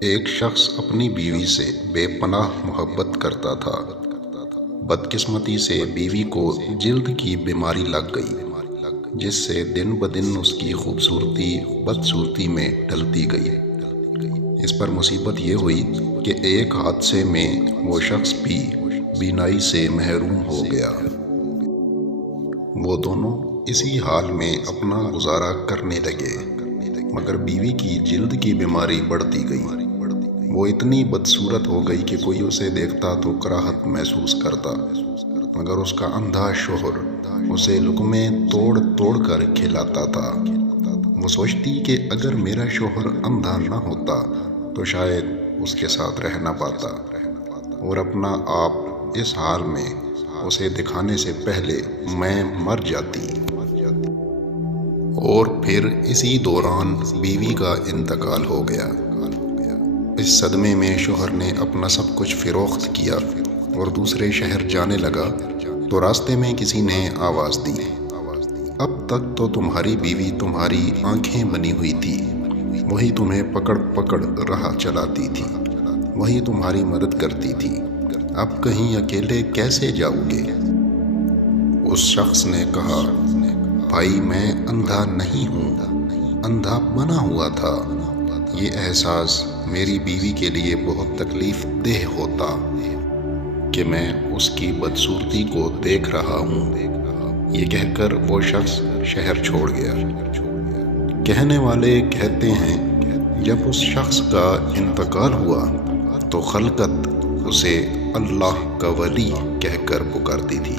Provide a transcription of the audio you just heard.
ایک شخص اپنی بیوی سے بے پناہ محبت کرتا تھا۔ بدقسمتی سے بیوی کو جلد کی بیماری لگ گئی، جس سے دن بدن اس کی خوبصورتی بدصورتی میں ڈھلتی گئی۔ اس پر مصیبت یہ ہوئی کہ ایک حادثے میں وہ شخص بھی بینائی سے محروم ہو گیا۔ وہ دونوں اسی حال میں اپنا گزارا کرنے لگے، مگر بیوی کی جلد کی بیماری بڑھتی گئی۔ وہ اتنی بدصورت ہو گئی کہ کوئی اسے دیکھتا تو کراہت محسوس کرتا، مگر اس کا اندھا شوہر اسے لقمے توڑ توڑ کر کھلاتا تھا۔ وہ سوچتی کہ اگر میرا شوہر اندھا نہ ہوتا تو شاید اس کے ساتھ رہ نہ پاتا، اور اپنا آپ اس حال میں اسے دکھانے سے پہلے میں مر جاتی۔ اور پھر اسی دوران بیوی کا انتقال ہو گیا۔ اس صدمے میں شوہر نے اپنا سب کچھ فروخت کیا اور دوسرے شہر جانے لگا تو راستے میں کسی نے آواز دی، اب تک تو تمہاری بیوی تمہاری آنکھیں بنی ہوئی تھی، وہی تمہیں پکڑ پکڑ راہ چلاتی تھی، وہی تمہاری مدد کرتی تھی، اب کہیں اکیلے کیسے جاؤ گے؟ اس شخص نے کہا، بھائی میں اندھا نہیں ہوں، اندھا بنا ہوا تھا۔ یہ احساس میری بیوی کے لیے بہت تکلیف دہ ہوتا کہ میں اس کی بدصورتی کو دیکھ رہا ہوں۔ یہ کہہ کر وہ شخص شہر چھوڑ گیا۔ کہنے والے کہتے ہیں جب اس شخص کا انتقال ہوا تو خلقت اسے اللہ کا ولی کہہ کر پکارتی تھی۔